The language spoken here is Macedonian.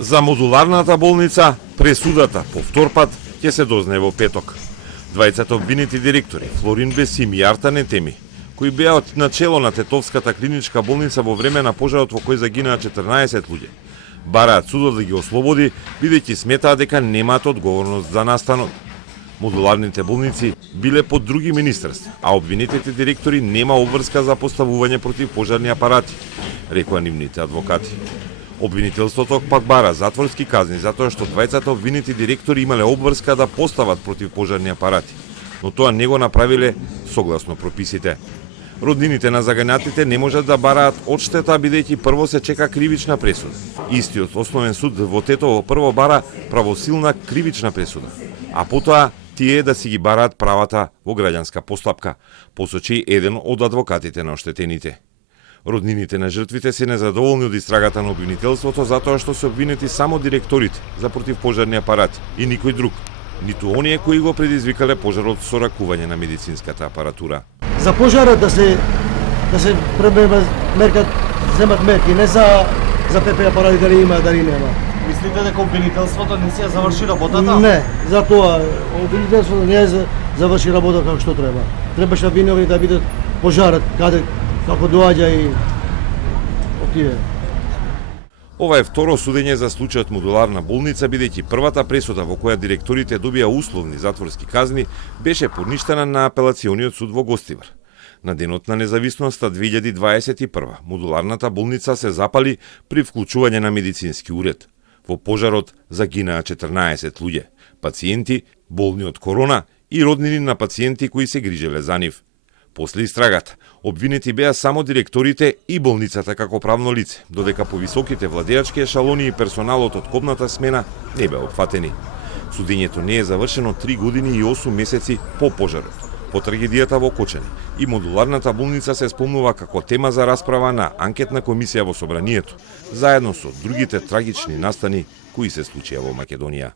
За модуларната болница, пресудата по втор пат ќе се дознае во петок. Двајцата обвинети директори, Флорин Бесим и Артан Етеми, кои беа од начело на Тетовската клиничка болница во време на пожарот во кој загинаа 14 луѓе, бараат судот да ги ослободи, бидејќи сметаат дека немаат одговорност за настанот. Модуларните болници биле под други министерства, а обвинетите директори нема обврска за поставување против пожарни апарати, рекоа нивните адвокати. Обвинителството пак бара затворски казни затоа што двајцата обвинети директори имале обврска да постават против пожарни апарати, но тоа не го направиле согласно прописите. Роднините на заганатите не можат да бараат одштета бидејќи прво се чека кривична пресуда. Истиот основен суд во Тетово прво бара правосилна кривична пресуда, а потоа тие да си ги бараат правата во граѓанска постапка, посочи еден од адвокатите на оштетените. Роднините на жртвите се незадоволни од истрагата на обвинителството затоа што се обвинети само директорите за противпожарни апарати и никој друг, ниту оние кои го предизвикале пожарот со ракување на медицинската апаратура. За пожарот да се меркат, земат мерки, не за ПП апарати дали има, дали нема. Мислите дека обвинителството не си ја заврши работата? Не, затоа обвинителството не ја заврши работата како што треба. Требаше виновни да бидат пожарот како доаѓа и отиде. Ова е второ судење за случајот модуларна болница, бидејќи првата пресуда во која директорите добија условни затворски казни беше поништена на апелациониот суд во Гостивар. На денот на независноста 2021 модуларната болница се запали при вклучување на медицински уред. Во пожарот загинаа 14 луѓе, пациенти болни од корона и роднини на пациенти кои се грижеле за нив. После истрагата, обвинети беа само директорите и болницата како правно лице, додека повисоките владеачки ешалони и персоналот од кобната смена не беа опфатени. Судењето не е завршено 3 години и 8 месеци по пожарот, по трагедијата во Кочани, и модуларната болница се спомнува како тема за расправа на анкетна комисија во Собранието, заедно со другите трагични настани кои се случија во Македонија.